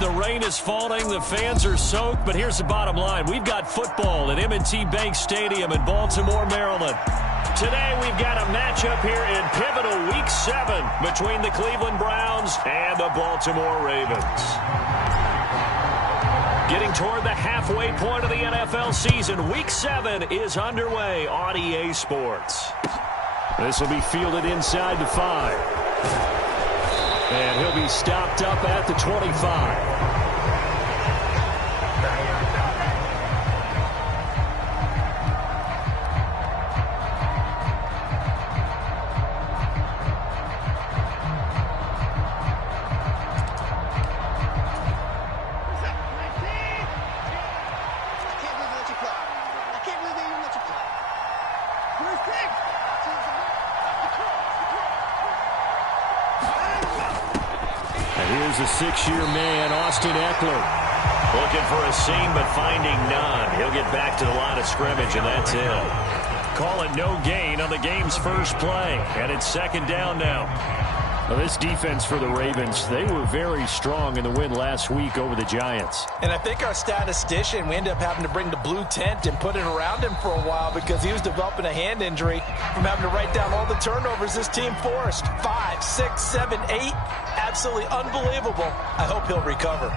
The rain is falling, the fans are soaked, but here's the bottom line. We've got football at M&T Bank Stadium in Baltimore, Maryland. Today we've got a matchup here in pivotal Week 7 between the Cleveland Browns and the Baltimore Ravens. Getting toward the halfway point of the NFL season, Week 7 is underway on EA Sports. This will be fielded inside the 5. And he'll be stopped up at the 25. Here's a 6-year man, Austin Ekeler. Looking for a seam, but finding none. He'll get back to the line of scrimmage, and that's it. Call it no gain on the game's first play, and it's second down now. Well, this defense for the Ravens, they were very strong in the win last week over the Giants. And I think our statistician, we ended up having to bring the blue tent and put it around him for a while because he was developing a hand injury from having to write down all the turnovers this team forced. 5, 6, 7, 8. Absolutely unbelievable. I hope he'll recover.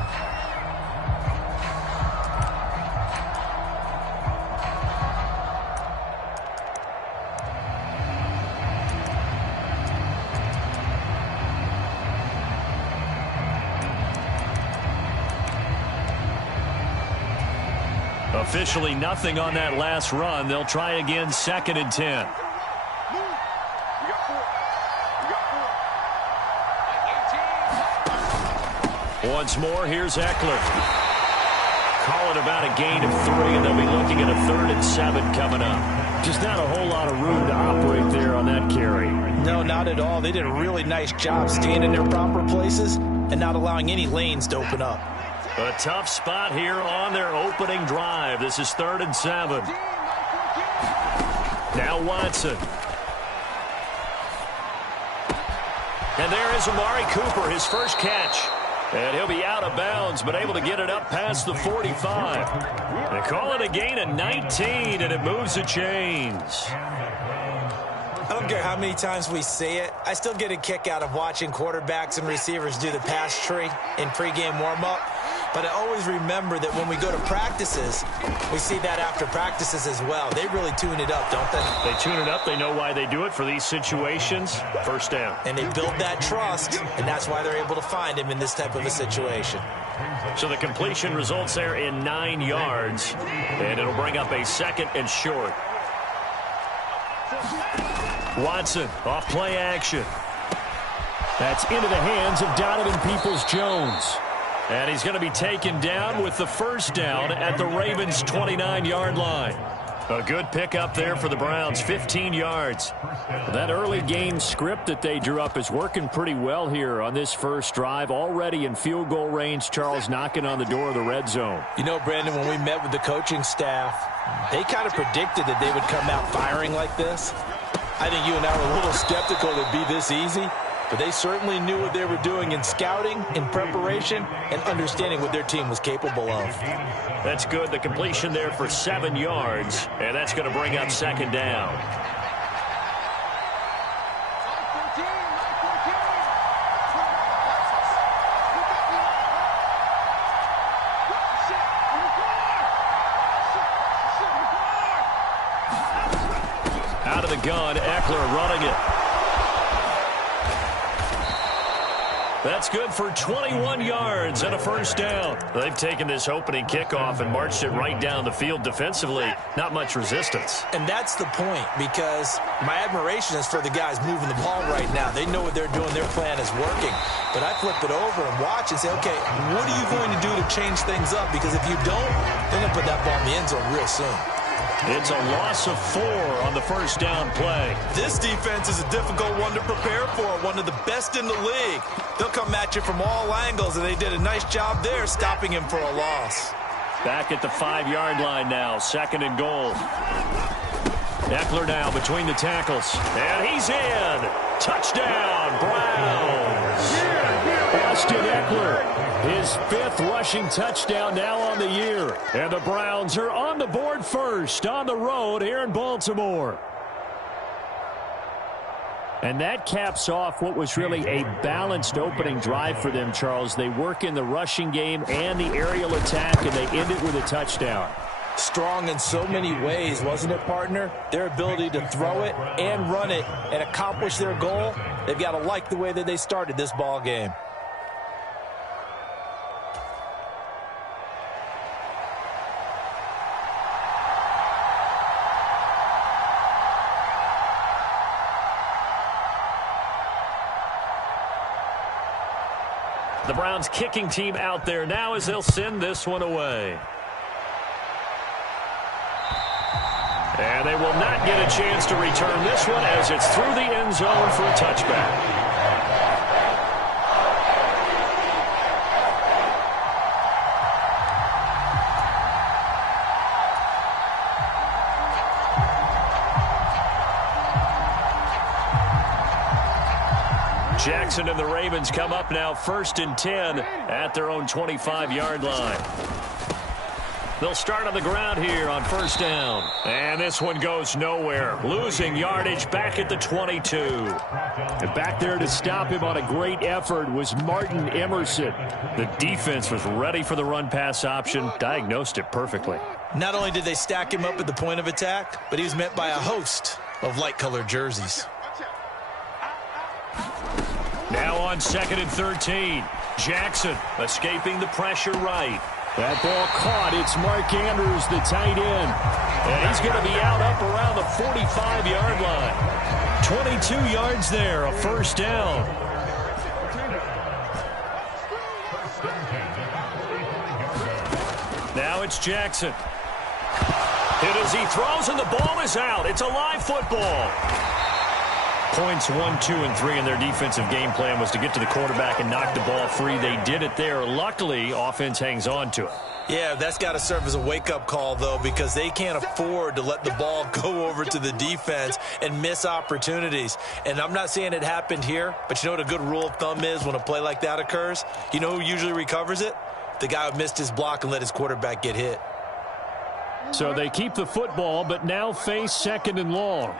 Officially nothing on that last run. They'll try again, 2nd and 10. Once more, here's Ekeler. Call it about a gain of 3, and they'll be looking at a 3rd and 7 coming up. Just not a whole lot of room to operate there on that carry. No, not at all. They did a really nice job staying in their proper places and not allowing any lanes to open up. A tough spot here on their opening drive. This is 3rd and 7. Now Watson. And there is Amari Cooper, his first catch. And he'll be out of bounds, but able to get it up past the 45. They call it a gain of 19, and it moves the chains. I don't care how many times we say it. I still get a kick out of watching quarterbacks and receivers do the pass tree in pregame warm-up. But I always remember that when we go to practices, we see that after practices as well. They really tune it up, don't they? They tune it up. They know why they do it for these situations. First down. And they build that trust, and that's why they're able to find him in this type of a situation. So the completion results there in 9 yards, and it'll bring up a 2nd and short. Watson off play action. That's into the hands of Donovan Peoples-Jones. And he's going to be taken down with the first down at the Ravens' 29-yard line. A good pickup there for the Browns, 15 yards. That early game script that they drew up is working pretty well here on this first drive. Already in field goal range, Charles knocking on the door of the red zone. You know, Brandon, when we met with the coaching staff, they kind of predicted that they would come out firing like this. I think you and I were a little skeptical it would be this easy. But they certainly knew what they were doing in scouting, in preparation, and understanding what their team was capable of. That's good. The completion there for 7 yards, and that's going to bring up 2nd down. Out of the gun, Ekeler running it. That's good for 21 yards and a first down. They've taken this opening kickoff and marched it right down the field defensively. Not much resistance. And that's the point, because my admiration is for the guys moving the ball right now. They know what they're doing. Their plan is working. But I flip it over and watch and say, okay, what are you going to do to change things up? Because if you don't, they're going to put that ball in the end zone real soon. It's a loss of 4 on the first down play. This defense is a difficult one to prepare for, one of the best in the league. They'll come at you from all angles, and they did a nice job there stopping him for a loss. Back at the 5-yard line now, 2nd and goal. Ekeler now between the tackles, and he's in. Touchdown, Browns. Austin Ekeler, His 5th rushing touchdown now on the year. And the Browns are on the board first on the road here in Baltimore. And that caps off what was really a balanced opening drive for them, Charles. They work in the rushing game and the aerial attack, and they end it with a touchdown. Strong in so many ways, wasn't it, partner? Their ability to throw it and run it and accomplish their goal, they've got to like the way that they started this ball game. The Browns kicking team out there now as they'll send this one away. And they will not get a chance to return this one as it's through the end zone for a touchback. Jackson and the Ravens come up now 1st and 10 at their own 25-yard line. They'll start on the ground here on 1st down. And this one goes nowhere. Losing yardage back at the 22. And back there to stop him on a great effort was Martin Emerson. The defense was ready for the run-pass option, diagnosed it perfectly. Not only did they stack him up at the point of attack, but he was met by a host of light-colored jerseys. Now on 2nd and 13. Jackson escaping the pressure right. That ball caught. It's Mark Andrews, the tight end. And he's going to be out up around the 45-yard line. 22 yards there, a 1st down. Now it's Jackson. Hit as he throws, and the ball is out. It's a live football. Points 1, 2, and 3 in their defensive game plan was to get to the quarterback and knock the ball free. They did it there. Luckily, offense hangs on to it. Yeah, that's got to serve as a wake-up call, though, because they can't afford to let the ball go over to the defense and miss opportunities. And I'm not saying it happened here, but you know what a good rule of thumb is when a play like that occurs? You know who usually recovers it? The guy who missed his block and let his quarterback get hit. So they keep the football, but now face 2nd and long.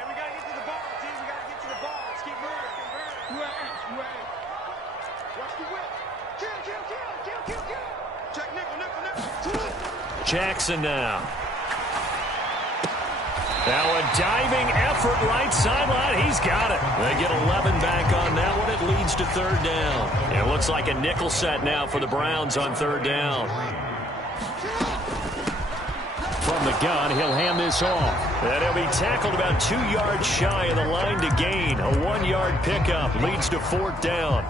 Jackson now. Now a diving effort right sideline. He's got it. They get 11 back on that one. It leads to 3rd down. It looks like a nickel set now for the Browns on 3rd down. From the gun, he'll hand this off. And he'll be tackled about 2 yards shy of the line to gain. A 1-yard pickup leads to 4th down.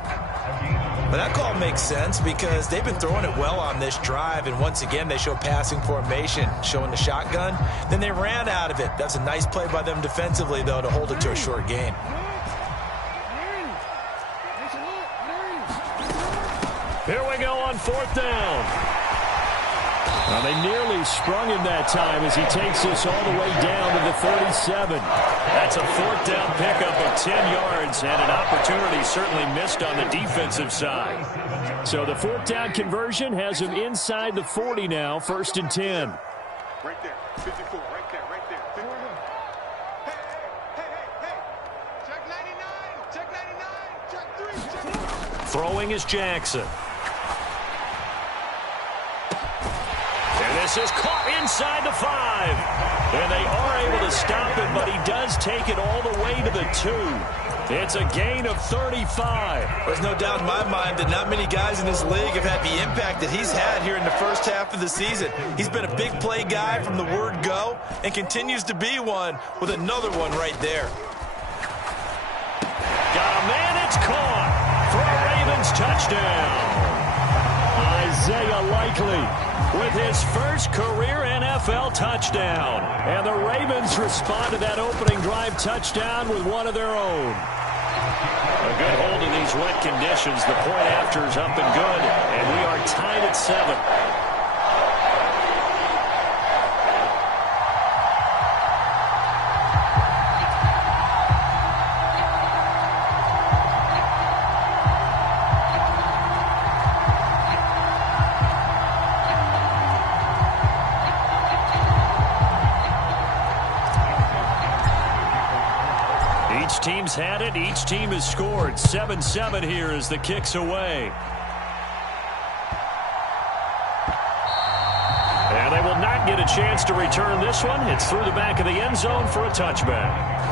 But that call makes sense because they've been throwing it well on this drive, and once again they show passing formation, showing the shotgun. Then they ran out of it. That's a nice play by them defensively, though, to hold it to a short gain. Here we go on 4th down. Well, they nearly sprung him that time as he takes this all the way down to the 37. That's a 4th down pickup of 10 yards and an opportunity certainly missed on the defensive side. So the 4th down conversion has him inside the 40 now, 1st and 10. Right there, 54, right there, right there. 54. Hey. Check 99, check 3, check 4. Throwing is Jackson. This is caught inside the 5. And they are able to stop him, but he does take it all the way to the 2. It's a gain of 35. There's no doubt in my mind that not many guys in this league have had the impact that he's had here in the first half of the season. He's been a big play guy from the word go and continues to be one with another one right there. Got a man, it's caught for a Ravens touchdown. Isaiah Likely with his first career NFL touchdown. And the Ravens respond to that opening drive touchdown with one of their own. A good hold in these wet conditions. The point after is up and good, and we are tied at 7. had it. Each team has scored. 7-7 here as the kick's away. And they will not get a chance to return this one. It's through the back of the end zone for a touchback.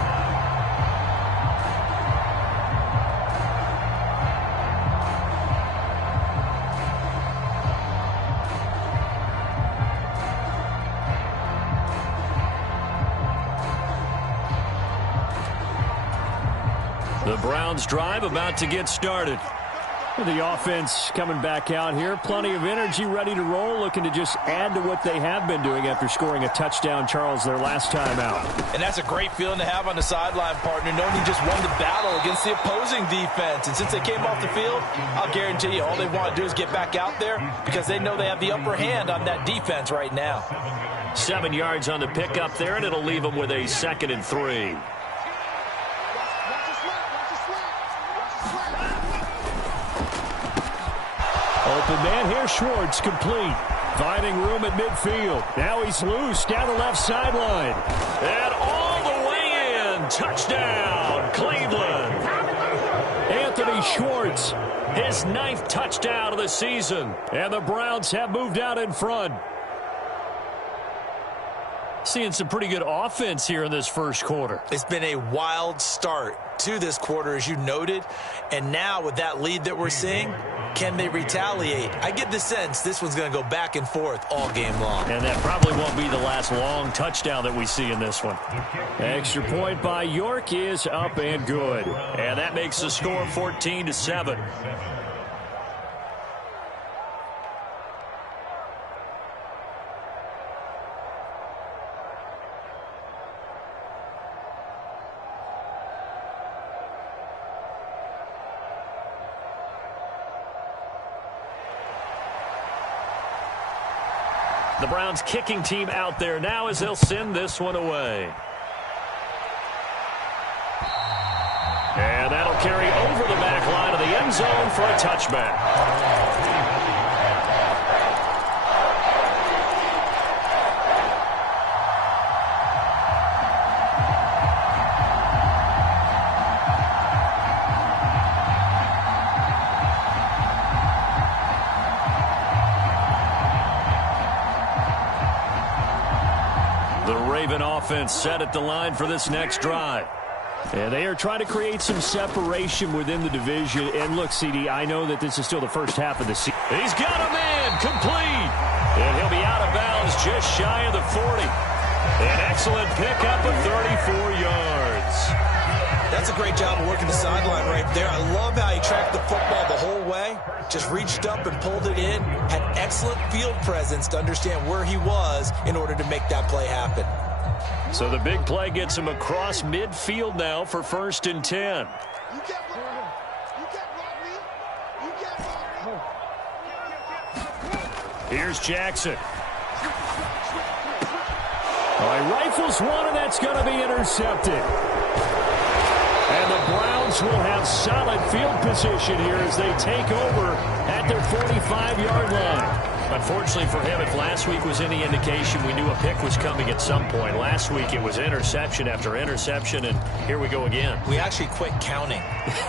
The Browns drive about to get started. The offense coming back out here. Plenty of energy, ready to roll, looking to just add to what they have been doing after scoring a touchdown, Charles, their last time out. And that's a great feeling to have on the sideline, partner, knowing you just won the battle against the opposing defense. And since they came off the field, I'll guarantee you all they want to do is get back out there because they know they have the upper hand on that defense right now. 7 yards on the pickup there, and it'll leave them with a 2nd and 3. Open man here, Schwartz, complete. Finding room at midfield. Now he's loose down the left sideline. And all the way in. Touchdown, Cleveland. Anthony Schwartz, his 9th touchdown of the season. And the Browns have moved out in front. Seeing some pretty good offense here in this first quarter. It's been a wild start to this quarter, as you noted. And now with that lead that we're seeing, can they retaliate? I get the sense this one's going to go back and forth all game long. And that probably won't be the last long touchdown that we see in this one. Extra point by York is up and good. And that makes the score 14-7. The Browns kicking team out there now as they'll send this one away. And that'll carry over the back line of the end zone for a touchback. Offense set at the line for this next drive. And they are trying to create some separation within the division. And look, CD, I know that this is still the first half of the season. He's got a man complete. And he'll be out of bounds just shy of the 40. An excellent pickup of 34 yards. That's a great job of working the sideline right there. I love how he tracked the football the whole way. Just reached up and pulled it in. Had excellent field presence to understand where he was in order to make that play happen. So the big play gets him across midfield now for 1st and 10. Here's Jackson. All right, rifles one, and that's going to be intercepted. And the Browns will have solid field position here as they take over at their 45-yard line. Unfortunately for him, if last week was any indication, we knew a pick was coming at some point. Last week it was interception after interception, and here we go again. We actually quit counting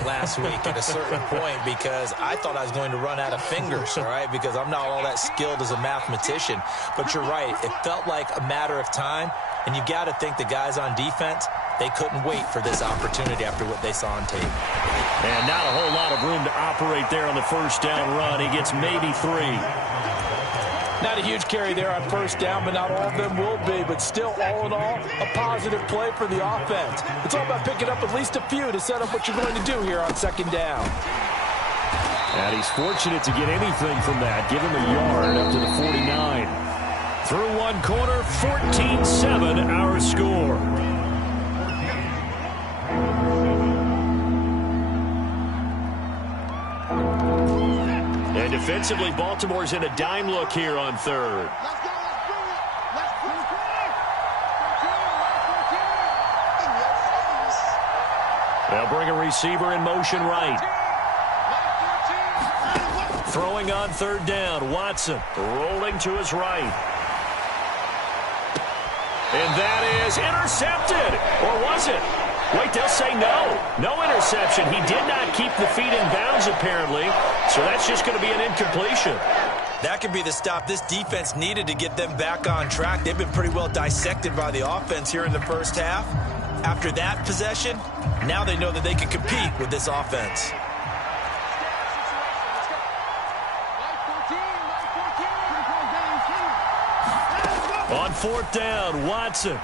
last week at a certain point because I thought I was going to run out of fingers, all right, because I'm not all that skilled as a mathematician. But you're right. It felt like a matter of time, and you got to think the guys on defense, they couldn't wait for this opportunity after what they saw on tape. And not a whole lot of room to operate there on the first down run. He gets maybe 3. Not a huge carry there on first down, but not all of them will be. But still, all in all, a positive play for the offense. It's all about picking up at least a few to set up what you're going to do here on 2nd down. And he's fortunate to get anything from that. Give him a yard up to the 49. Through one quarter, 14-7 our score. And defensively, Baltimore's in a dime look here on 3rd. They'll bring a receiver in motion right. Throwing on 3rd down, Watson rolling to his right. And that is intercepted. Or was it? Wait, they'll say no. No interception. He did not keep the feet in bounds, apparently, so that's just going to be an incompletion. That could be the stop this defense needed to get them back on track. They've been pretty well dissected by the offense here in the first half. After that possession, now they know that they can compete with this offense. On fourth down, Watson.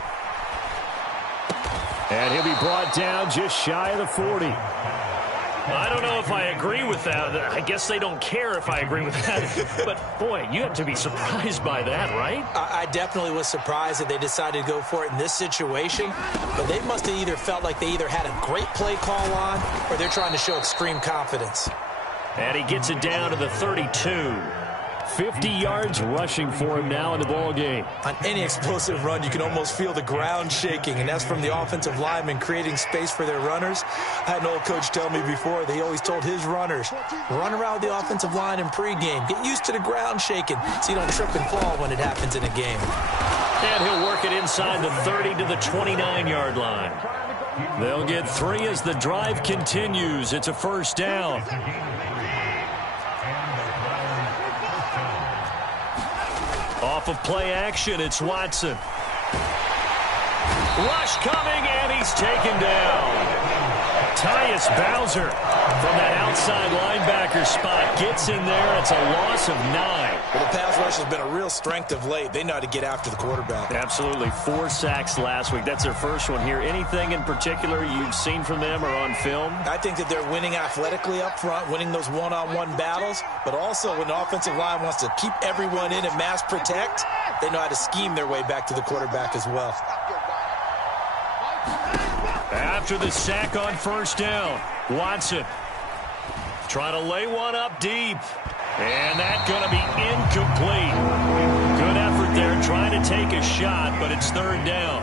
And he'll be brought down just shy of the 40. I don't know if I agree with that. I guess they don't care if I agree with that. But, boy, you have to be surprised by that, right? I definitely was surprised that they decided to go for it in this situation. But they must have either felt like they either had a great play call on or they're trying to show extreme confidence. And he gets it down to the 32. 50 yards rushing for him now in the ball game. On any explosive run, you can almost feel the ground shaking, and that's from the offensive linemen creating space for their runners. I had an old coach tell me before, they always told his runners, run around the offensive line in pregame. Get used to the ground shaking so you don't trip and fall when it happens in a game. And he'll work it inside the 30 to the 29-yard line. They'll get 3 as the drive continues. It's a first down. Off of play action, it's Watson. Rush coming, and he's taken down. Tyus Bowser from that outside linebacker spot gets in there. It's a loss of 9. Well, the pass rush has been a real strength of late. They know how to get after the quarterback. Absolutely. 4 sacks last week. That's their first one here. Anything in particular you've seen from them or on film? I think that they're winning athletically up front, winning those one-on-one battles, but also when the offensive line wants to keep everyone in and mass protect, they know how to scheme their way back to the quarterback as well. After the sack on first down, Watson trying to lay one up deep. And that's going to be incomplete. Good effort there trying to take a shot, but it's third down.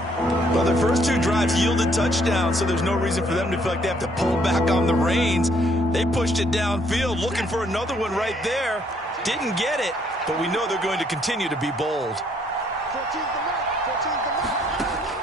Well, their first 2 drives yielded touchdowns, so there's no reason for them to feel like they have to pull back on the reins. They pushed it downfield, looking for another one right there. Didn't get it, but we know they're going to continue to be bold.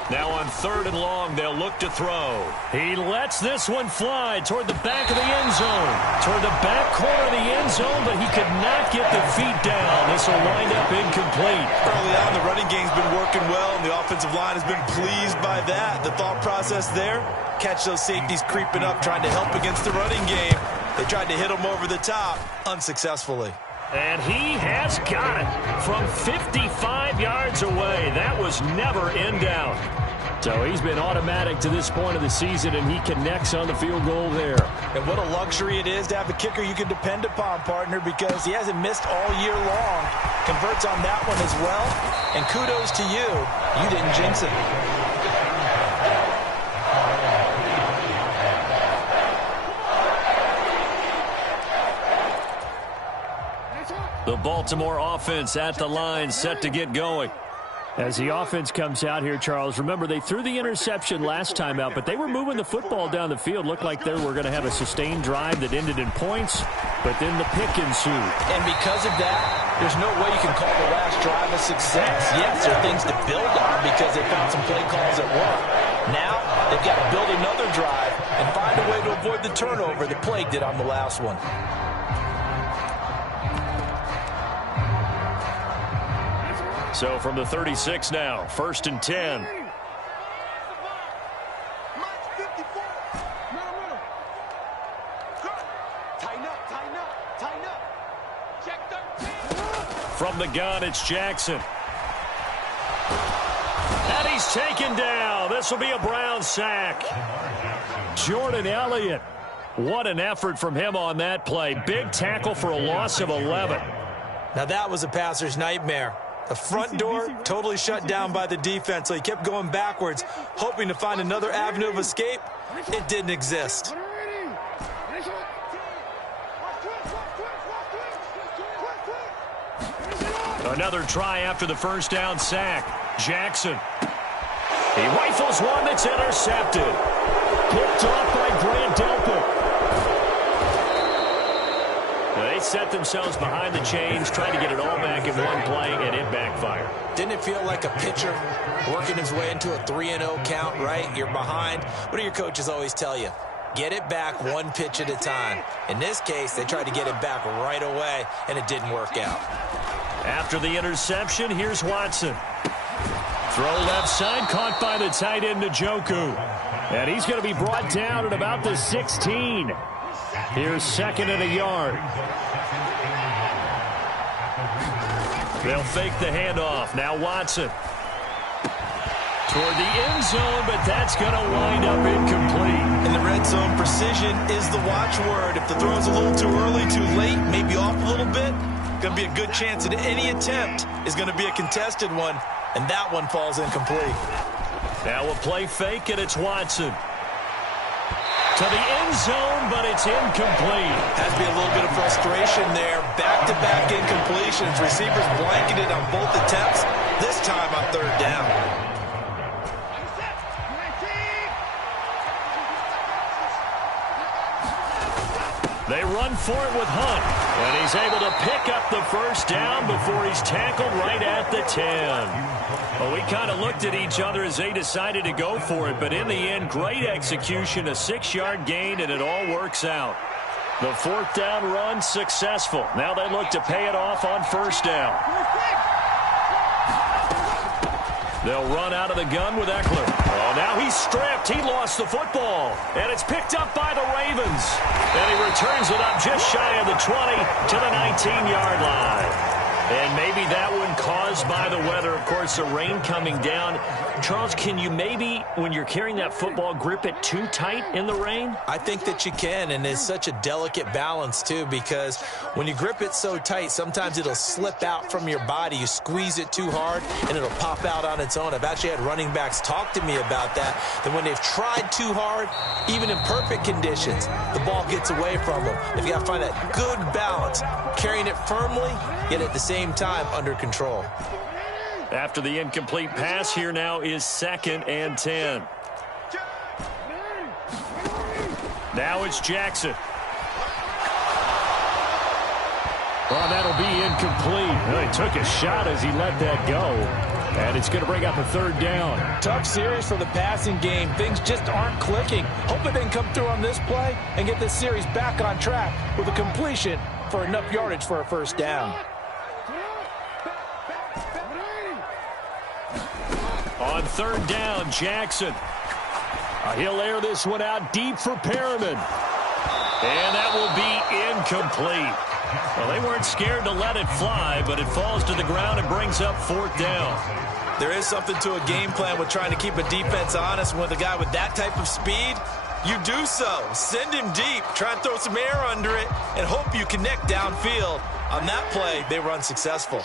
Now on third and long, they'll look to throw. He lets this one fly toward the back of the end zone. Toward the back corner of the end zone, but he could not get the feet down. This will wind up incomplete. Early on, the running game's been working well, and the offensive line has been pleased by that. The thought process there, catch those safeties creeping up, trying to help against the running game. They tried to hit him over the top, unsuccessfully. And he has got it from 55 yards away. That was never in doubt. So he's been automatic to this point of the season, and he connects on the field goal there. And what a luxury it is to have a kicker you can depend upon, partner, because he hasn't missed all year long. Converts on that one as well. And kudos to you. You didn't jinx it. The Baltimore offense at the line, set to get going. As the offense comes out here, Charles, remember they threw the interception last time out, but they were moving the football down the field. Looked like they were going to have a sustained drive that ended in points, but then the pick ensued. And because of that, there's no way you can call the last drive a success. Yes, there are things to build on because they found some play calls that work. Now, they've got to build another drive and find a way to avoid the turnover that plagued it on the last one. So from the 36 now, 1st and 10. From the gun, it's Jackson. And he's taken down. This will be a Brown sack. Jordan Elliott. What an effort from him on that play. Big tackle for a loss of 11. Now that was a passer's nightmare. The front door totally shut down by the defense, so he kept going backwards, hoping to find another avenue of escape. It didn't exist. Another try after the first down sack. Jackson. He rifles one that's intercepted. Picked off by Grant Delpit. They set themselves behind the chains, tried to get it all back in one play, and it backfired. Didn't it feel like a pitcher working his way into a 3-0 count, right? You're behind. What do your coaches always tell you? Get it back one pitch at a time. In this case, they tried to get it back right away, and it didn't work out. After the interception, here's Watson. Throw left side, caught by the tight end, Njoku. And he's going to be brought down at about the 16. Here's 2nd and a yard. They'll fake the handoff. Now Watson. Toward the end zone, but that's going to wind up incomplete. In the red zone, precision is the watchword. If the throw's a little too early, too late, maybe off a little bit, going to be a good chance that any attempt is going to be a contested one, and that one falls incomplete. Now a play fake, and it's Watson. To the end zone, but it's incomplete. Has to be a little bit of frustration there. Back-to-back incompletions. Receivers blanketed on both attempts, this time on 3rd down. They run for it with Hunt, and he's able to pick up the 1st down before he's tackled right at the 10. Well, we kind of looked at each other as they decided to go for it, but in the end, great execution, a 6-yard gain, and it all works out. The 4th down run successful. Now they look to pay it off on 1st down. They'll run out of the gun with Eckler. Oh, now he's stripped. He lost the football. And it's picked up by the Ravens. And he returns it up just shy of the 20 to the 19-yard line. And maybe that one caused by the weather. Of course, the rain coming down. Charles, can you maybe, when you're carrying that football, grip it too tight in the rain? I think that you can, and it's such a delicate balance, too, because when you grip it so tight, sometimes it'll slip out from your body. You squeeze it too hard, and it'll pop out on its own. I've actually had running backs talk to me about that when they've tried too hard, even in perfect conditions, the ball gets away from them. They've got to find that good balance, carrying it firmly, yet at the same time under control. After the incomplete pass, here now is 2nd and 10. Now it's Jackson. Well, that'll be incomplete. Well, he took a shot as he let that go. And it's going to bring up a 3rd down. Tough series for the passing game. Things just aren't clicking. Hoping they can come through on this play and get this series back on track with a completion for enough yardage for a 1st down. On 3rd down, Jackson. He'll air this one out deep for Perriman. And that will be incomplete. Well, they weren't scared to let it fly, but it falls to the ground and brings up 4th down. There is something to a game plan with trying to keep a defense honest. With a guy with that type of speed, you do so. Send him deep. Try and throw some air under it and hope you connect downfield. On that play, they were unsuccessful.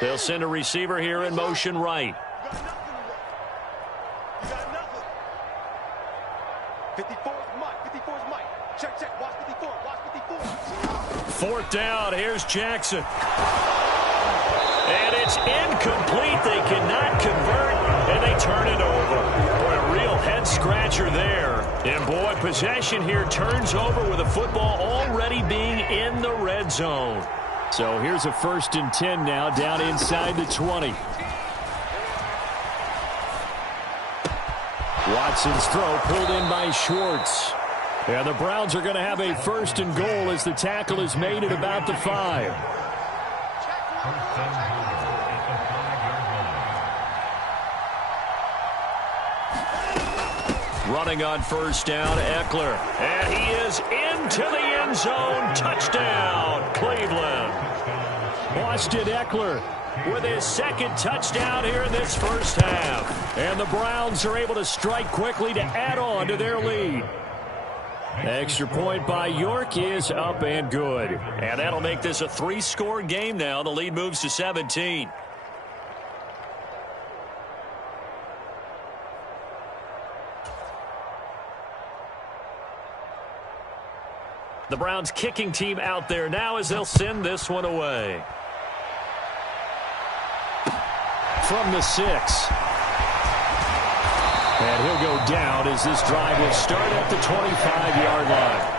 They'll send a receiver here in motion right. 54 is Mike. 54 is Mike. Check, check. Watch 54. Watch 54. 4th down. Here's Jackson. And it's incomplete. They cannot convert, and they turn it over. Boy, a real head-scratcher there. And, boy, possession here turns over with the football already being in the red zone. So here's a 1st and 10 now down inside the 20. Watson's throw pulled in by Schwartz. And the Browns are going to have a 1st and goal as the tackle is made at about the 5. Running on 1st down, Eckler. And he is into the end zone. Touchdown, Cleveland. Austin Eckler with his 2nd touchdown here in this 1st half. And the Browns are able to strike quickly to add on to their lead. Extra point by York is up and good. And that'll make this a 3-score game now. The lead moves to 17. The Browns kicking team out there now as they'll send this one away. From the 6. And he'll go down as this drive will start at the 25-yard line.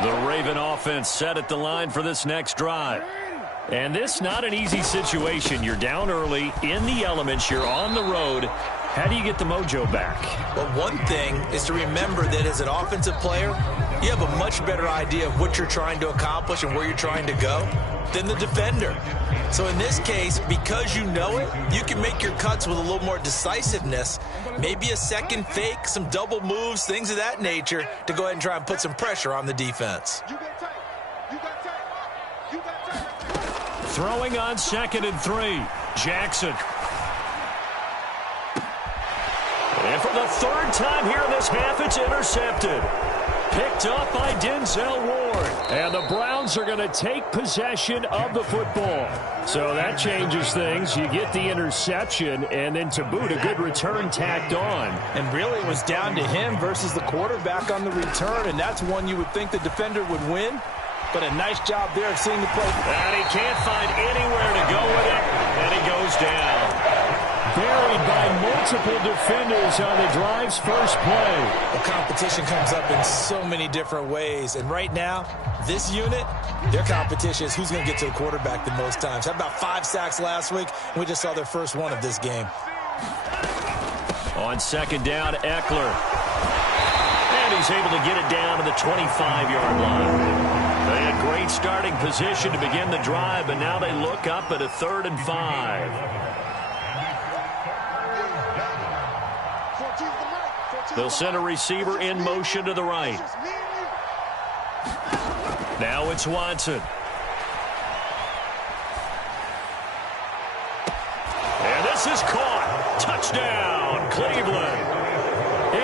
The Raven offense set at the line for this next drive. And this not an easy situation. You're down early, in the elements, you're on the road. How do you get the mojo back? Well, one thing is to remember that as an offensive player, you have a much better idea of what you're trying to accomplish and where you're trying to go than the defender. So in this case, because you know it, you can make your cuts with a little more decisiveness, maybe a second fake, some double moves, things of that nature, to go ahead and try and put some pressure on the defense. Throwing on 2nd and 3, Jackson. And for the 3rd time here in this half, it's intercepted. Picked up by Denzel Ward. And the Browns are going to take possession of the football. So that changes things. You get the interception, and then to boot, a good return tacked on. And really, it was down to him versus the quarterback on the return, and that's one you would think the defender would win. But a nice job there of seeing the play. And he can't find anywhere to go with it, and he goes down. Buried by multiple defenders on the drive's first play. The competition comes up in so many different ways. And right now, this unit, their competition is who's going to get to the quarterback the most times. Had about 5 sacks last week, and we just saw their first one of this game. On 2nd down, Eckler. And he's able to get it down to the 25-yard line. They had great starting position to begin the drive, but now they look up at a 3rd and 5. They'll send a receiver in motion to the right. Now it's Watson. And this is caught. Touchdown, Cleveland.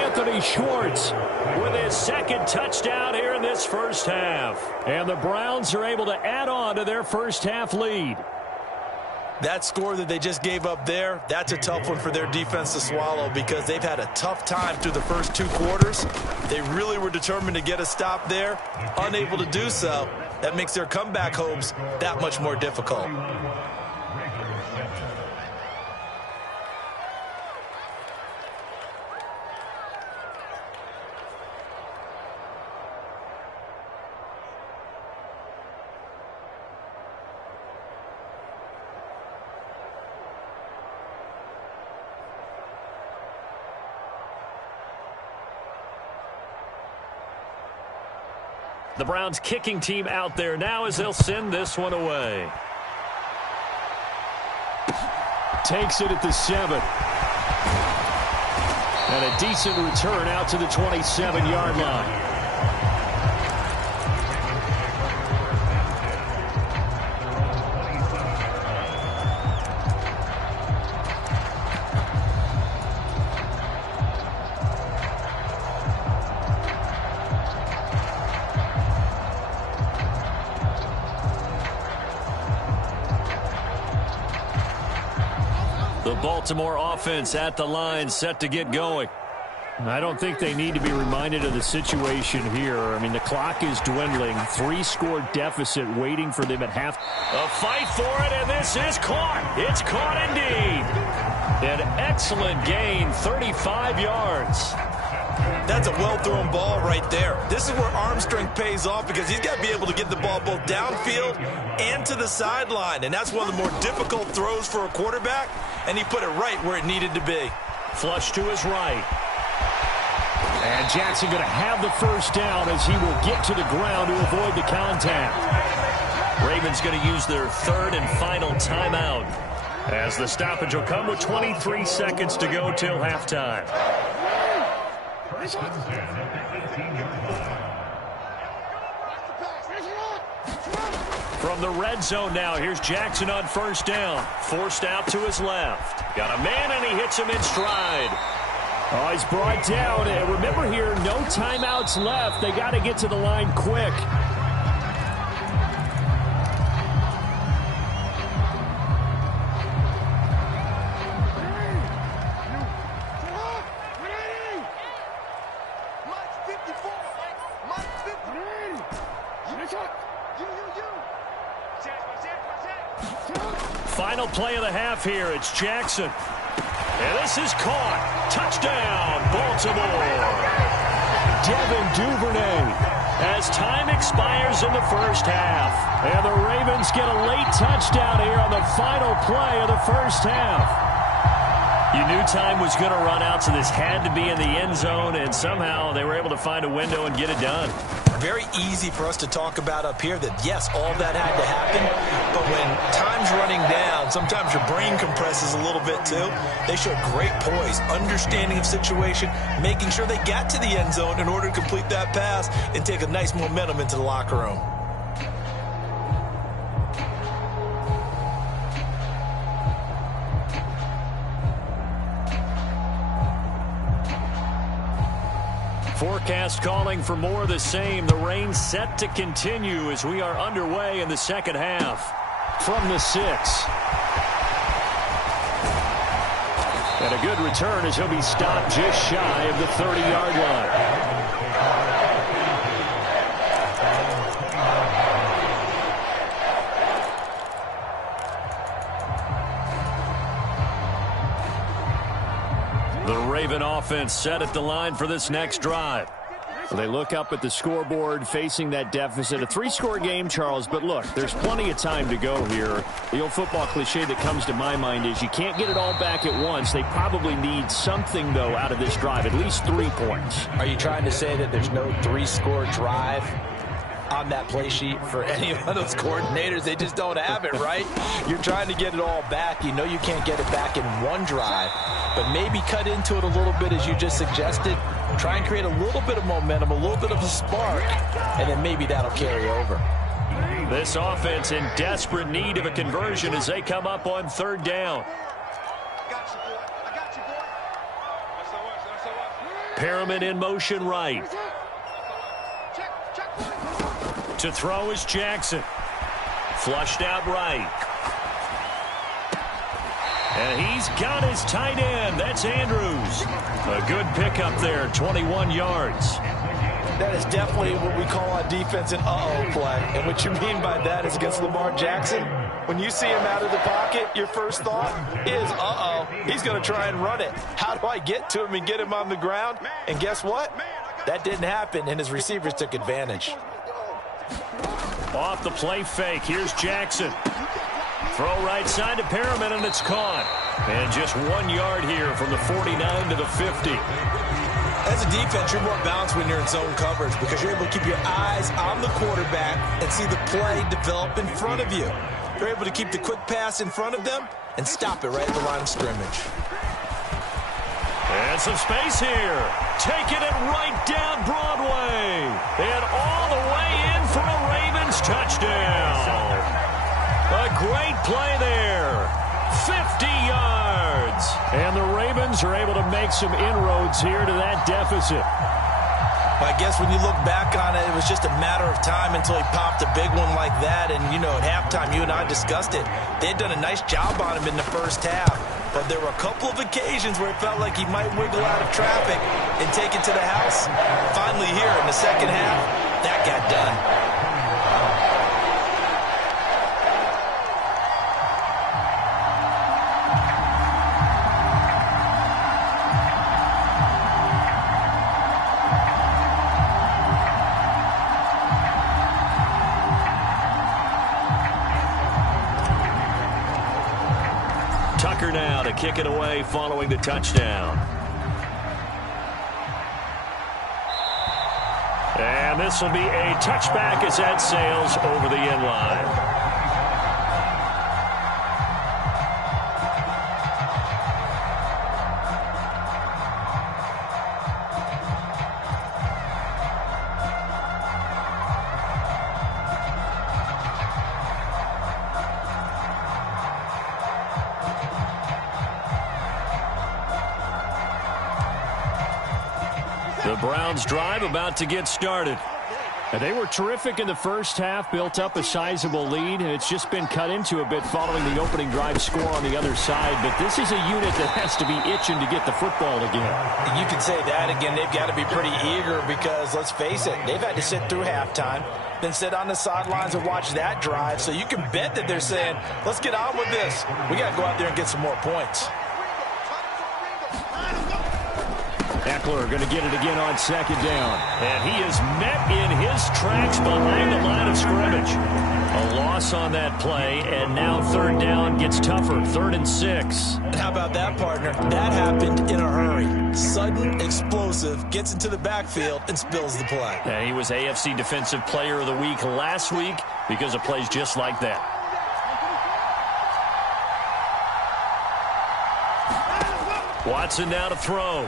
Anthony Schwartz with his 2nd touchdown here in this first half. And the Browns are able to add on to their first half lead. That score that they just gave up there, that's a tough one for their defense to swallow because they've had a tough time through the first 2 quarters. They really were determined to get a stop there, unable to do so. That makes their comeback hopes that much more difficult. The Browns kicking team out there now as they'll send this one away. Takes it at the 7. And a decent return out to the 27-yard line. Baltimore offense at the line, set to get going. I don't think they need to be reminded of the situation here. I mean, the clock is dwindling. 3-score deficit waiting for them at half. A fight for it, and this is caught. It's caught indeed. An excellent gain, 35 yards. That's a well-thrown ball right there. This is where arm strength pays off because he's got to be able to get the ball both downfield and to the sideline. And that's one of the more difficult throws for a quarterback, and he put it right where it needed to be. Flush to his right. And Jackson going to have the first down as he will get to the ground to avoid the contact. Ravens going to use their 3rd and final timeout as the stoppage will come with 23 seconds to go till halftime. From the red zone now, here's Jackson on 1st down. Forced out to his left. Got a man, and he hits him in stride. Oh, he's brought down. And remember here, no timeouts left. They got to get to the line quick. Final play of the half here. It's Jackson. And this is caught. Touchdown, Baltimore. Devin Duvernay as time expires in the first half. And the Ravens get a late touchdown here on the final play of the first half. You knew time was going to run out, so this had to be in the end zone, and somehow they were able to find a window and get it done. Very easy for us to talk about up here that, yes, all that had to happen, but when time's running down, sometimes your brain compresses a little bit too. They showed great poise, understanding of situation, making sure they got to the end zone in order to complete that pass and take a nice momentum into the locker room. Forecast calling for more of the same. The rain set to continue as we are underway in the second half. From the 6. And a good return as he'll be stopped just shy of the 30-yard line. The Raven offense set at the line for this next drive. They look up at the scoreboard facing that deficit. A 3-score game, Charles, but look, there's plenty of time to go here. The old football cliche that comes to my mind is you can't get it all back at once. They probably need something, though, out of this drive, at least 3 points. Are you trying to say that there's no 3-score drive on that play sheet for any of those coordinators? They just don't have it, right? You're trying to get it all back. You know you can't get it back in one drive, but maybe cut into it a little bit as you just suggested. Try and create a little bit of momentum, a little bit of a spark, and then maybe that'll carry over. This offense in desperate need of a conversion as they come up on 3rd down. Perriman in motion right. To throw is Jackson. Flushed out right. And he's got his tight end. That's Andrews. A good pickup there, 21 yards. That is definitely what we call on defense an uh-oh play. And what you mean by that is against Lamar Jackson, when you see him out of the pocket, your first thought is, uh-oh, he's going to try and run it. How do I get to him and get him on the ground? And guess what? That didn't happen, and his receivers took advantage. Off the play fake, here's Jackson. Throw right side to Perriman, and it's caught. And just 1 yard here from the 49 to the 50. As a defense, you're more balanced when you're in zone coverage because you're able to keep your eyes on the quarterback and see the play develop in front of you. You're able to keep the quick pass in front of them and stop it right at the line of scrimmage. And some space here. Taking it right down Broadway. And all the way in for a Ravens touchdown. A great play there. 50 yards. And the Ravens are able to make some inroads here to that deficit. I guess when you look back on it, it was just a matter of time until he popped a big one like that. And, you know, at halftime, you and I discussed it. They had done a nice job on him in the first half. But there were a couple of occasions where it felt like he might wiggle out of traffic and take it to the house. Finally here in the second half, that got done. Tucker now to kick it away following the touchdown. And this will be a touchback as that sails over the end line. The Browns drive about to get started. They were terrific in the first half, built up a sizable lead, and it's just been cut into a bit following the opening drive score on the other side. But this is a unit that has to be itching to get the football again. You can say that again. They've got to be pretty eager because, let's face it, they've had to sit through halftime, then sit on the sidelines and watch that drive. So you can bet that they're saying, let's get on with this. We got to go out there and get some more points. Eckler going to get it again on second down. And he is met in his tracks behind the line of scrimmage. A loss on that play, and now third down gets tougher. 3rd and 6. And how about that, partner? That happened in a hurry. Sudden, explosive, gets into the backfield and spills the play. And he was AFC Defensive Player of the Week last week because of plays just like that. Watson now to throw.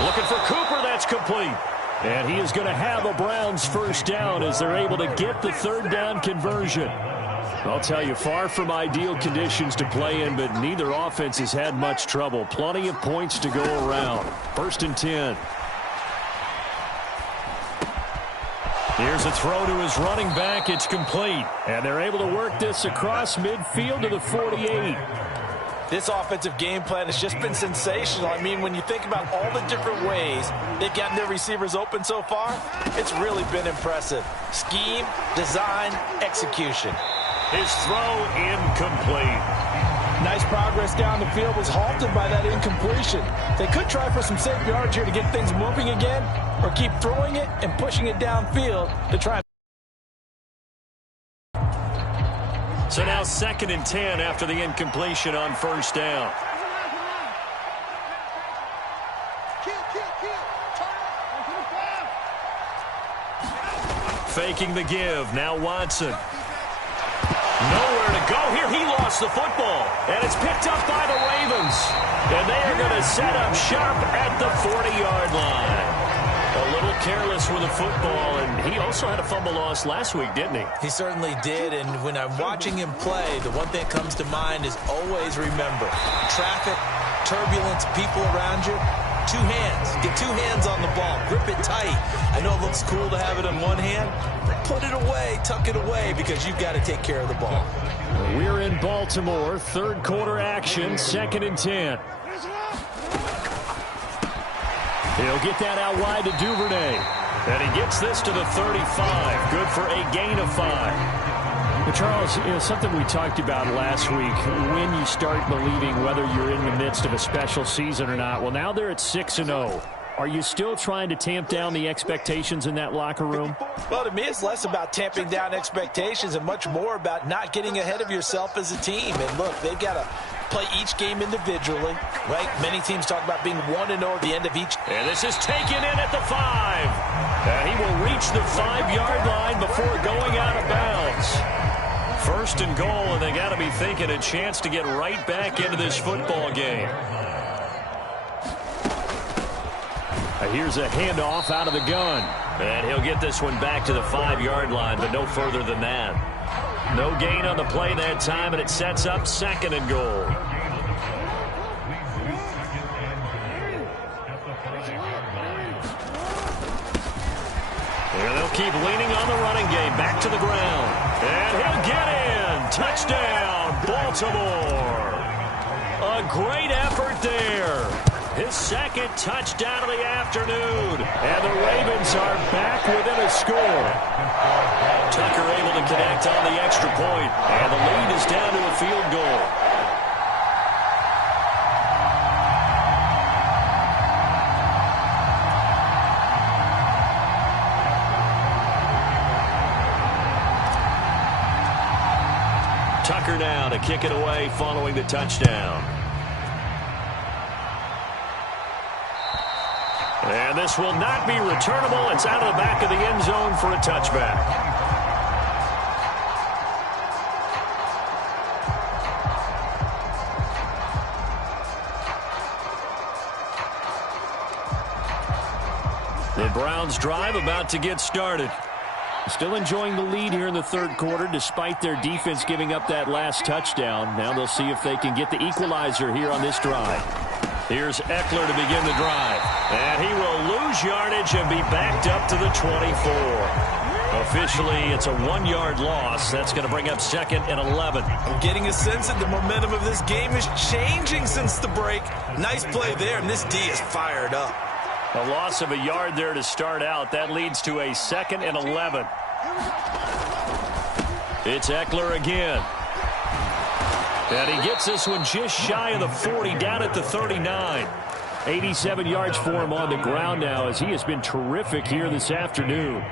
Looking for Cooper, that's complete. And he is going to have a Browns first down as they're able to get the third down conversion. I'll tell you, far from ideal conditions to play in, but neither offense has had much trouble. Plenty of points to go around. 1st and 10. Here's a throw to his running back. It's complete. And they're able to work this across midfield to the 48. This offensive game plan has just been sensational. I mean, when you think about all the different ways they've gotten their receivers open so far, it's really been impressive. Scheme, design, execution. His throw incomplete. Nice progress down the field was halted by that incompletion. They could try for some safe yards here to get things moving again, or keep throwing it and pushing it downfield to try. So now 2nd and 10 after the incompletion on first down. Faking the give. Now Watson. Nowhere to go here. He lost the football. And it's picked up by the Ravens. And they are going to set up shop at the 40-yard line. A little careless with the football, and he also had a fumble loss last week, didn't he? He certainly did, and when I'm watching him play, the one thing that comes to mind is always remember, traffic, turbulence, people around you, 2 hands. Get 2 hands on the ball. Grip it tight. I know it looks cool to have it in one hand, but put it away, tuck it away, because you've got to take care of the ball. We're in Baltimore, 3rd quarter action, 2nd and 10. He'll get that out wide to Duvernay. And he gets this to the 35. Good for a gain of 5. But Charles, something we talked about last week, when you start believing whether you're in the midst of a special season or not. Well, now they're at 6-0. Are you still trying to tamp down the expectations in that locker room? Well, to me, it's less about tamping down expectations and much more about not getting ahead of yourself as a team. And look, they've got to play each game individually, right? Many teams talk about being 1-0 at the end of each. And this is taken in at the 5. And he will reach the 5-yard line before going out of bounds. 1st and goal, and they got to be thinking a chance to get right back into this football game. Here's a handoff out of the gun. And he'll get this one back to the 5-yard line, but no further than that. No gain on the play that time, and it sets up 2nd and goal. And they'll keep leaning on the running game. Back to the ground. And he'll get in. Touchdown, Baltimore. A great effort there. His 2nd touchdown of the afternoon. And the Ravens are back within a score. Tucker able to connect on the extra point. And the lead is down to a field goal. Tucker now to kick it away following the touchdown. And this will not be returnable. It's out of the back of the end zone for a touchback. The Browns drive about to get started. Still enjoying the lead here in the 3rd quarter despite their defense giving up that last touchdown. Now they'll see if they can get the equalizer here on this drive. Here's Eckler to begin the drive. And he will lose lose yardage and be backed up to the 24. Officially, it's a 1-yard loss. That's going to bring up 2nd and 11. I'm getting a sense that the momentum of this game is changing since the break. Nice play there, and this D is fired up. A loss of a yard there to start out. That leads to a 2nd and 11. It's Ekeler again. And he gets this one just shy of the 40, down at the 39. 87 yards for him on the ground now, as he has been terrific here this afternoon.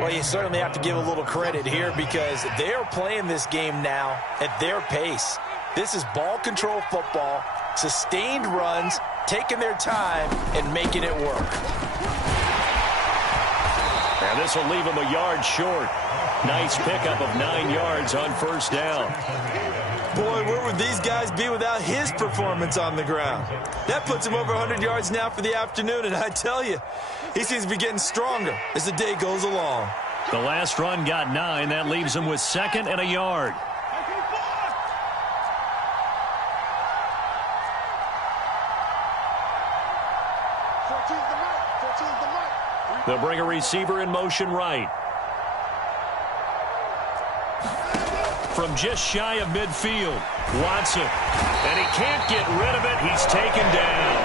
Well, you certainly have to give a little credit here because they are playing this game now at their pace. This is ball control football, sustained runs, taking their time and making it work. And this will leave him a yard short. Nice pickup of 9 yards on first down. Boy, where would these guys be without his performance on the ground? That puts him over 100 yards now for the afternoon, and I tell you, he seems to be getting stronger as the day goes along. The last run got 9. That leaves him with 2nd and a yard. They'll bring a receiver in motion right. From just shy of midfield, Watson. And he can't get rid of it. He's taken down.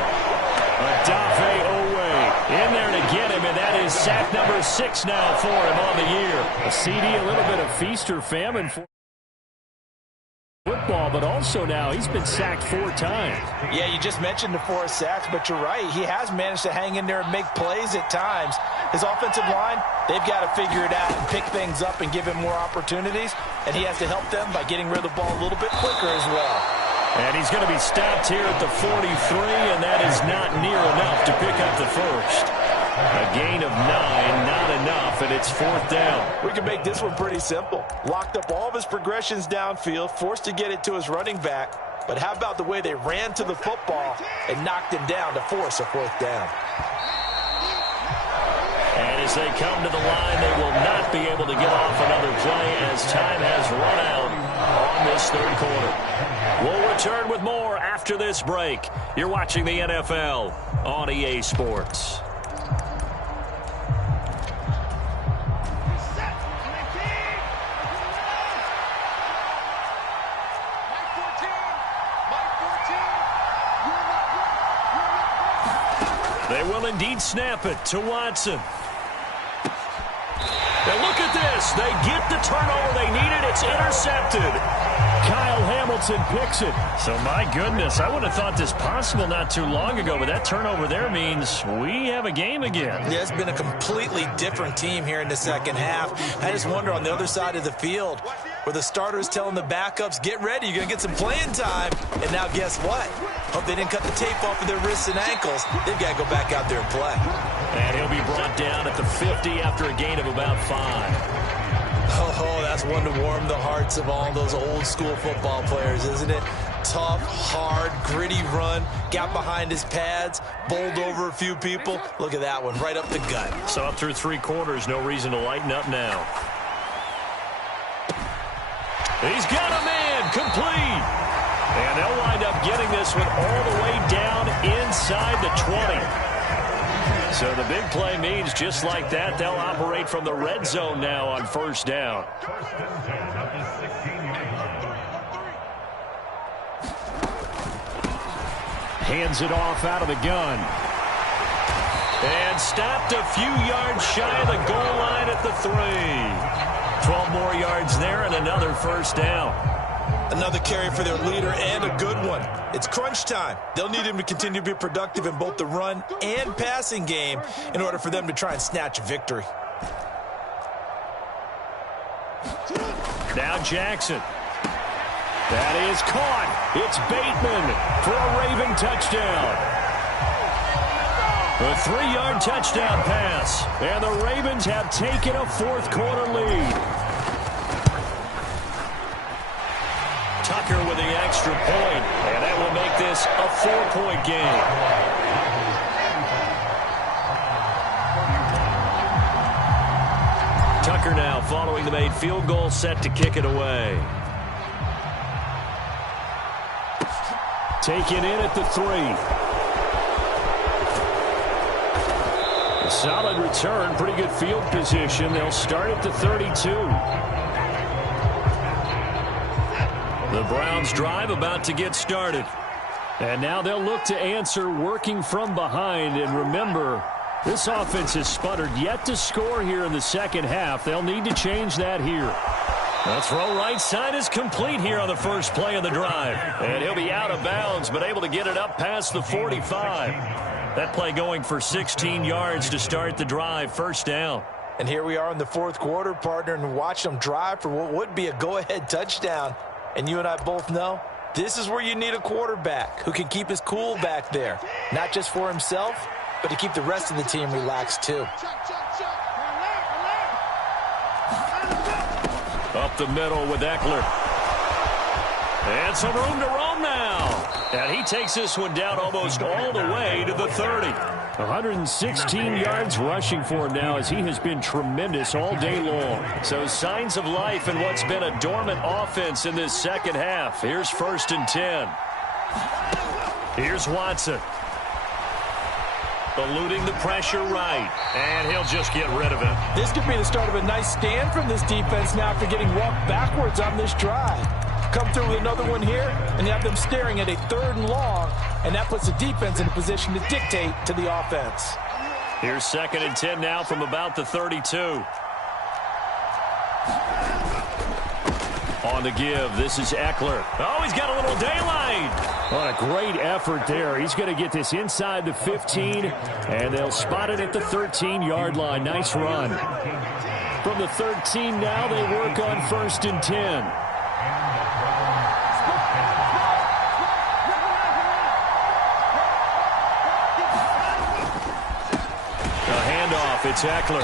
Odafe Oweh in there to get him, and that is sack number 6 now for him on the year. A CD, a little bit of feast or famine for football, but also now he's been sacked 4 times. Yeah, you just mentioned the 4 sacks, but you're right. He has managed to hang in there and make plays at times. His offensive line, they've got to figure it out and pick things up and give him more opportunities, and he has to help them by getting rid of the ball a little bit quicker as well. And he's going to be stopped here at the 43, and that is not near enough to pick up the first. A gain of 9, not enough, and it's 4th down. We can make this one pretty simple. Locked up all of his progressions downfield, forced to get it to his running back. But how about the way they ran to the football and knocked him down to force a 4th down? And as they come to the line, they will not be able to get off another play as time has run out on this 3rd quarter. We'll return with more after this break. You're watching the NFL on EA Sports. They will indeed snap it to Watson. And look at this. They get the turnover they needed. It's intercepted. Kyle Hamilton picks it. So, my goodness, I would have thought this possible not too long ago, but that turnover there means we have a game again. Yeah, it's been a completely different team here in the second half. I just wonder on the other side of the field where the starters telling the backups, get ready, you're going to get some playing time. And now guess what? Hope they didn't cut the tape off of their wrists and ankles. They've got to go back out there and play. And he'll be brought down at the 50 after a gain of about 5. Oh, that's one to warm the hearts of all those old school football players, isn't it? Tough, hard, gritty run, got behind his pads, bowled over a few people. Look at that one, right up the gut. So up through 3 quarters, no reason to lighten up now. He's got a man, complete. And they'll wind up getting this one all the way down inside the 20. So the big play means just like that, they'll operate from the red zone now on first down. Hands it off out of the gun. And stopped a few yards shy of the goal line at the 3. 12 more yards there and another first down. Another carry for their leader and a good one. It's crunch time. They'll need him to continue to be productive in both the run and passing game in order for them to try and snatch a victory. Now Jackson. That is caught. It's Bateman for a Raven touchdown. A 3-yard touchdown pass. And the Ravens have taken a 4th quarter lead. Tucker with the extra point, and that will make this a 4-point game. Tucker now following the made field goal, set to kick it away. Taken in at the 3. A solid return, pretty good field position. They'll start at the 32. The Browns drive about to get started. And now they'll look to answer working from behind. And remember, this offense has sputtered yet to score here in the second half. They'll need to change that here. The throw right side is complete here on the first play of the drive. And he'll be out of bounds, but able to get it up past the 45. That play going for 16 yards to start the drive, first down. And here we are in the fourth quarter, partner, and watch them drive for what would be a go-ahead touchdown. And you and I both know this is where you need a quarterback who can keep his cool back there. Not just for himself, but to keep the rest of the team relaxed too. Up the middle with Eckler. And some room to roam now. And he takes this one down almost all the way to the 30. 116 yards rushing for him now as he has been tremendous all day long. So signs of life in what's been a dormant offense in this second half. Here's 1st and 10. Here's Watson. Eluding the pressure right. And he'll just get rid of it. This could be the start of a nice stand from this defense now after getting walked backwards on this drive. Come through with another one here, and you have them staring at a 3rd and long, and that puts the defense in a position to dictate to the offense. Here's 2nd and 10 now from about the 32. On the give, this is Eckler. Oh, he's got a little daylight. What a great effort there. He's going to get this inside the 15, and they'll spot it at the 13-yard line. Nice run. From the 13 now, they work on 1st and 10. It's Eckler,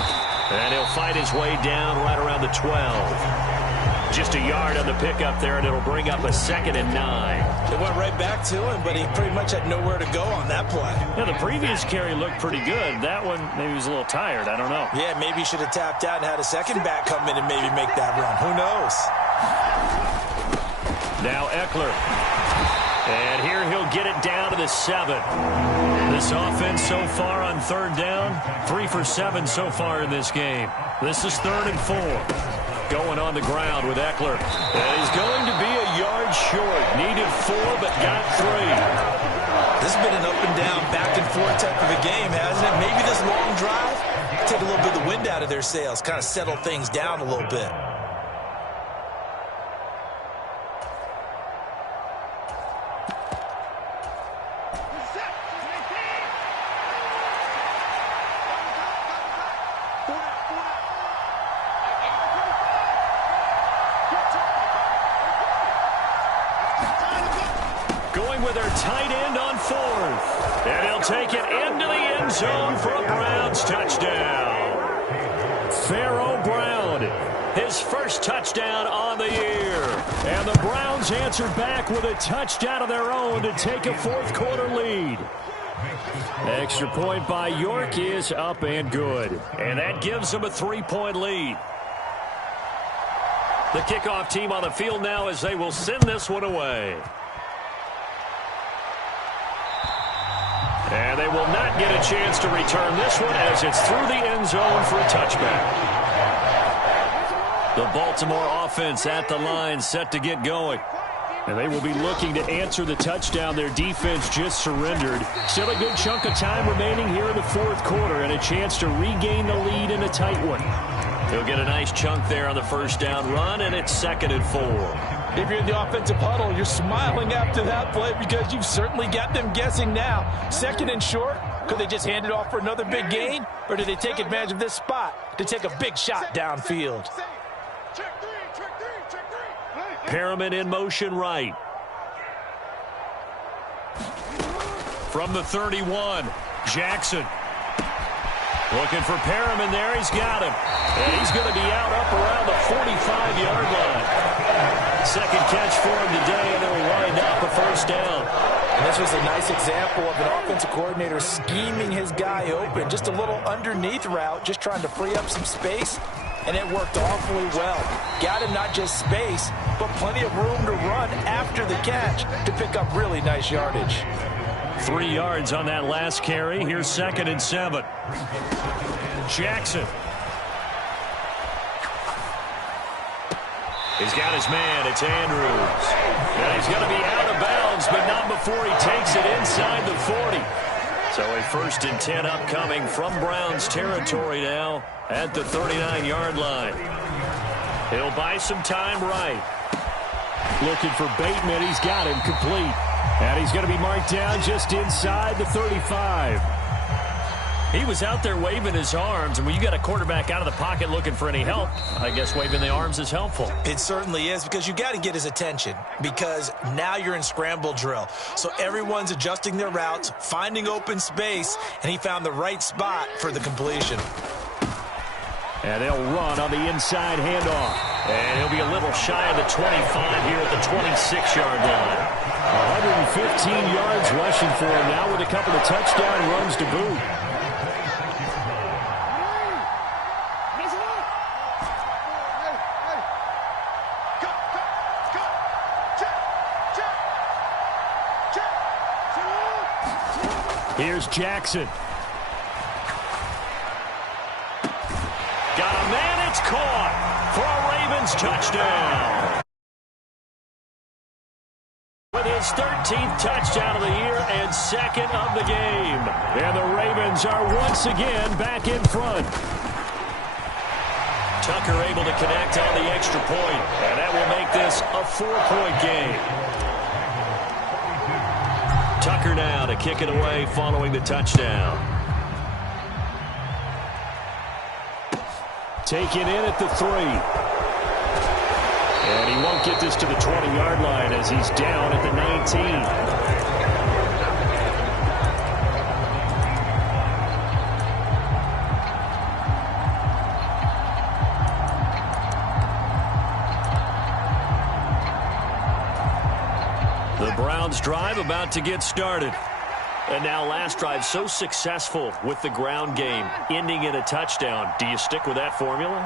and he'll fight his way down right around the 12. Just a yard on the pickup there, and it'll bring up a 2nd and 9. It went right back to him, but he pretty much had nowhere to go on that play. Yeah, the previous carry looked pretty good. That one, maybe he was a little tired. I don't know. Yeah, maybe he should have tapped out and had a second back come in and maybe make that run. Who knows? Now Eckler. And here he'll get it down to the 7. This offense so far on 3rd down, 3 for 7 so far in this game. This is 3rd and 4. Going on the ground with Eckler. And he's going to be a yard short. Needed 4, but got 3. This has been an up and down, back and forth type of a game, hasn't it? Maybe this long drive, take a little bit of the wind out of their sails, kind of settle things down a little bit. With their tight end on 4th. And he'll take it into the end zone for a Browns touchdown. Pharaoh Brown, his first touchdown on the year. And the Browns answered back with a touchdown of their own to take a 4th quarter lead. Extra point by York is up and good. And that gives them a 3-point lead. The kickoff team on the field now as they will send this one away. And they will not get a chance to return this one as it's through the end zone for a touchback. The Baltimore offense at the line set to get going. And they will be looking to answer the touchdown their defense just surrendered. Still a good chunk of time remaining here in the 4th quarter and a chance to regain the lead in a tight one. He'll get a nice chunk there on the 1st down run, and it's 2nd and 4. If you're in the offensive huddle, you're smiling after that play because you've certainly got them guessing now. 2nd and short, could they just hand it off for another big gain? Or do they take advantage of this spot to take a big shot downfield? Perriman in motion right. From the 31, Jackson. Looking for Perriman there. He's got him. And he's going to be out up around the 45-yard line. Second catch for him today, and they'll wind up a 1st down. And this was a nice example of an offensive coordinator scheming his guy open. Just a little underneath route, just trying to free up some space, and it worked awfully well. Got him not just space, but plenty of room to run after the catch to pick up really nice yardage. 3 yards on that last carry. Here's 2nd and 7. Jackson. He's got his man. It's Andrews. And he's going to be out of bounds, but not before he takes it inside the 40. So a 1st and 10 upcoming from Browns territory now at the 39-yard line. He'll buy some time right. Looking for Bateman. He's got him complete. And he's going to be marked down just inside the 35. He was out there waving his arms, and when you got a quarterback out of the pocket looking for any help, I guess waving the arms is helpful. It certainly is, because you got to get his attention, because now you're in scramble drill. So everyone's adjusting their routes, finding open space, and he found the right spot for the completion. And they'll run on the inside handoff. And he'll be a little shy of the 25 here at the 26-yard line. 115 yards rushing for him now with a couple of touchdown runs to boot. Here's Jackson. Got a man, it's caught for a Ravens touchdown. With his 13th touchdown of the year and 2nd of the game. And the Ravens are once again back in front. Tucker able to connect on the extra point, and that will make this a 4-point game. Tucker now to kick it away following the touchdown. Taken in at the 3. And he won't get this to the 20-yard line as he's down at the 19. The Browns drive about to get started. And now last drive so successful with the ground game, ending in a touchdown. Do you stick with that formula?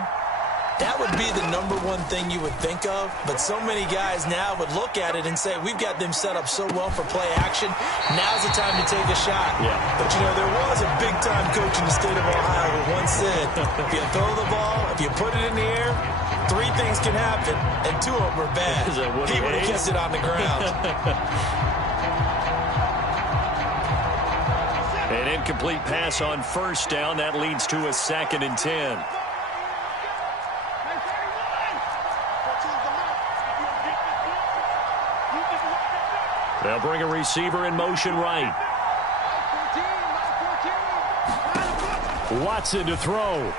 That would be the number one thing you would think of, but so many guys now would look at it and say, we've got them set up so well for play action. Now's the time to take a shot. Yeah. But, you know, there was a big-time coach in the state of Ohio who once said, if you throw the ball, if you put it in the air, 3 things can happen, and 2 of them are bad. He would have kept it on the ground. An incomplete pass on 1st down. That leads to a 2nd and 10. They'll bring a receiver in motion right. Watson to throw.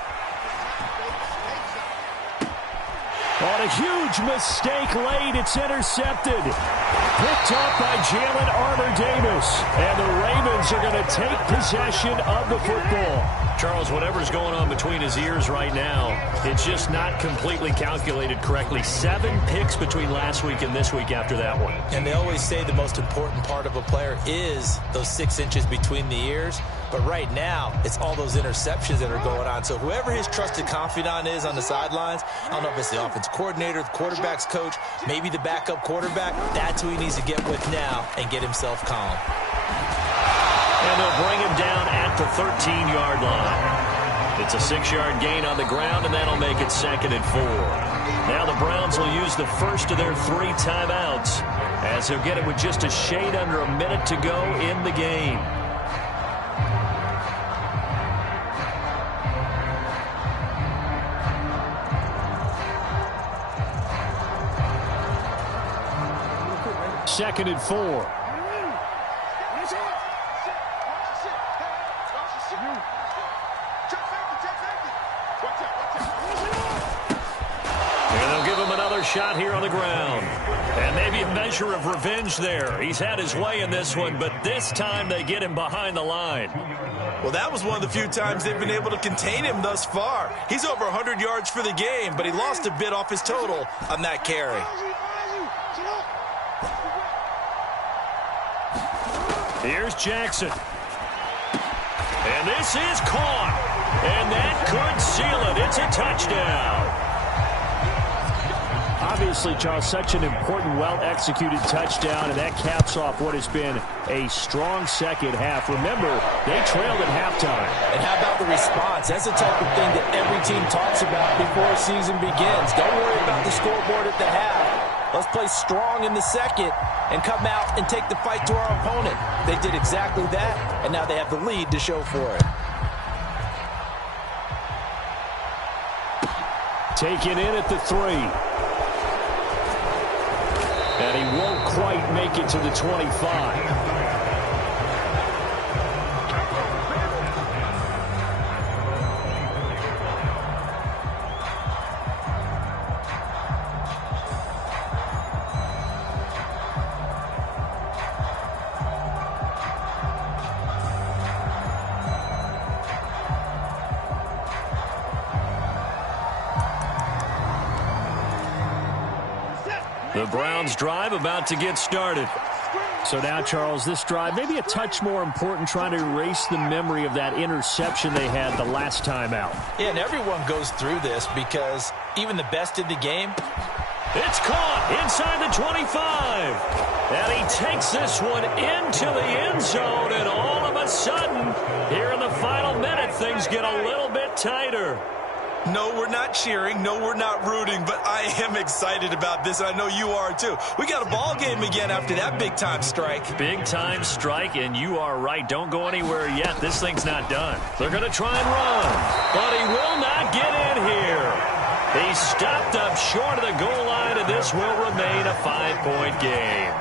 On a huge mistake late, it's intercepted. Picked up by Jalen Armour-Davis. And the Ravens are going to take possession of the football. Charles, whatever's going on between his ears right now, it's just not completely calculated correctly. 7 picks between last week and this week after that one. And they always say the most important part of a player is those 6 inches between the ears. But right now, it's all those interceptions that are going on. So whoever his trusted confidant is on the sidelines, I don't know if it's the offense coordinator, the quarterback's coach, maybe the backup quarterback, that's who he needs to get with now and get himself calm. And they'll bring him down at the 13-yard line. It's a 6-yard gain on the ground, and that'll make it 2nd and 4. Now the Browns will use the first of their 3 timeouts as they'll get it with just a shade under a minute to go in the game. Second and 4. And they'll give him another shot here on the ground. And maybe a measure of revenge there. He's had his way in this one, but this time they get him behind the line. Well, that was one of the few times they've been able to contain him thus far. He's over 100 yards for the game, but he lost a bit off his total on that carry. Here's Jackson. And this is caught. And that could seal it. It's a touchdown. Obviously, Charles, such an important, well-executed touchdown, and that caps off what has been a strong second half. Remember, they trailed at halftime. And how about the response? That's the type of thing that every team talks about before a season begins. Don't worry about the scoreboard at the half. Let's play strong in the second and come out and take the fight to our opponent. They did exactly that, and now they have the lead to show for it. Taken in at the 3. And he won't quite make it to the 25. The Browns drive about to get started. So now, Charles, this drive maybe a touch more important, trying to erase the memory of that interception they had the last time out. Yeah, and everyone goes through this because even the best in the game. It's caught inside the 25. And he takes this one into the end zone, and all of a sudden, here in the final minute, things get a little bit tighter. No, we're not cheering. No, we're not rooting, but I am excited about this, and I know you are too. We got a ball game again after that big-time strike. Big-time strike, and you are right. Don't go anywhere yet. This thing's not done. They're going to try and run, but he will not get in here. He's stopped up short of the goal line, and this will remain a 5-point game.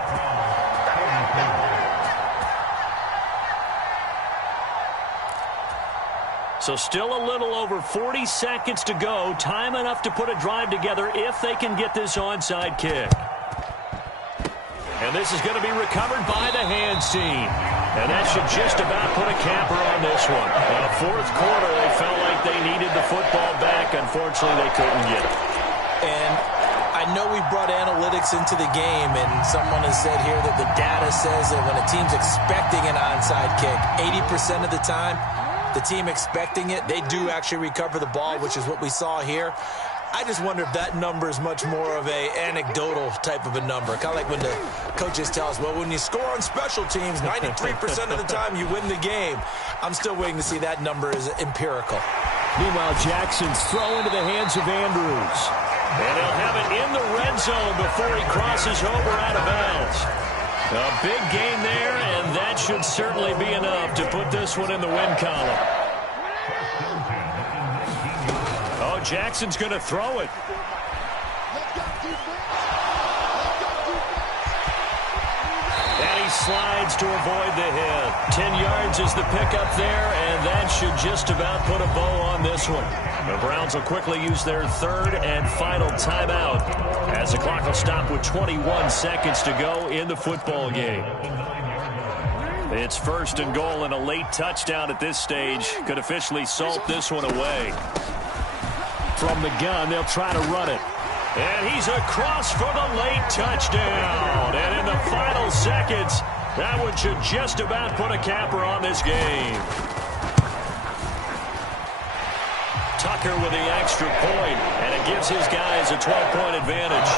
So still a little over 40 seconds to go. Time enough to put a drive together if they can get this onside kick. And this is going to be recovered by the hand seam. And that should just about put a capper on this one. In the fourth quarter, they felt like they needed the football back. Unfortunately, they couldn't get it. And I know we brought analytics into the game, and someone has said here that the data says that when a team's expecting an onside kick, 80% of the time, the team expecting it, they do actually recover the ball, which is what we saw here. I just wonder if that number is much more of a anecdotal type of a number. Kind of like when the coaches tell us, well, when you score on special teams, 93% of the time you win the game. I'm still waiting to see that number is empirical. Meanwhile, Jackson's throw into the hands of Andrews. And he'll have it in the red zone before he crosses over out of bounds. A big gain there, and that should certainly be enough to put this one in the win column. Oh, Jackson's going to throw it. And he slides to avoid the hit. 10 yards is the pickup there, and that should just about put a bow on this one. The Browns will quickly use their third and final timeout as the clock will stop with 21 seconds to go in the football game. It's first and goal, and a late touchdown at this stage could officially salt this one away. From the gun, they'll try to run it. And he's across for the late touchdown. And in the final seconds, that one should just about put a capper on this game. Tucker with the extra point, and it gives his guys a 12-point advantage.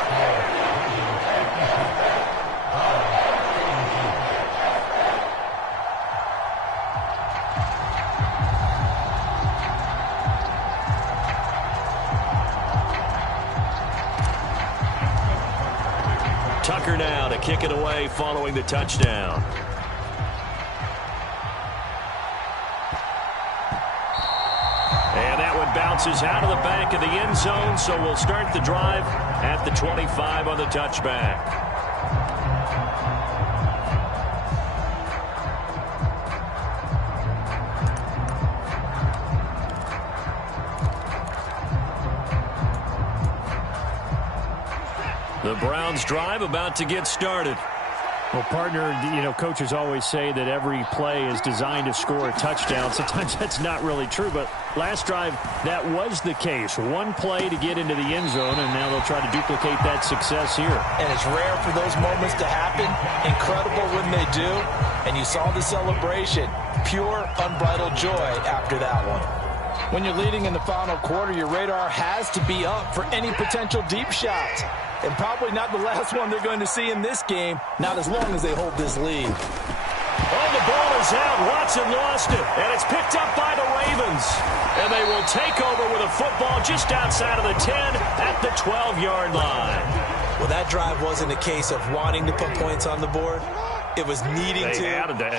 Tucker now to kick it away following the touchdown. And that one bounces out of the back of the end zone, so we'll start the drive at the 25 on the touchback. The Browns drive about to get started. Well, partner, coaches always say that every play is designed to score a touchdown. Sometimes that's not really true, but last drive, that was the case. One play to get into the end zone, and now they'll try to duplicate that success here. And it's rare for those moments to happen. Incredible when they do. And you saw the celebration. Pure, unbridled joy after that one. When you're leading in the final quarter, your radar has to be up for any potential deep shots. And probably not the last one they're going to see in this game, not as long as they hold this lead. Oh, the ball is out. Watson lost it, and it's picked up by the Ravens. And they will take over with a football just outside of the 10 at the 12-yard line. Well, that drive wasn't a case of wanting to put points on the board. It was needing to,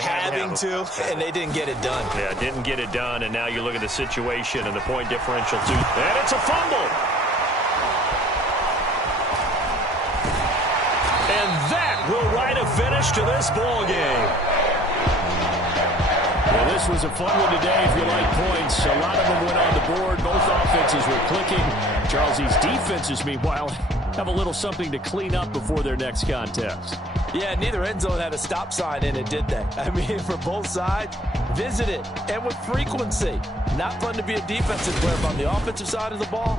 having to, and they didn't get it done. Yeah, didn't get it done, and now you look at the situation and the point differential, too. And it's a fumble. And that will write a finish to this ball game. Well, this was a fun one today if you like points. A lot of them went on the board. Both offenses were clicking. Charles, these defenses, meanwhile, have a little something to clean up before their next contest. Yeah, neither end zone had a stop sign in it, did they? I mean, for both sides, visit it, and with frequency. Not fun to be a defensive player, but on the offensive side of the ball,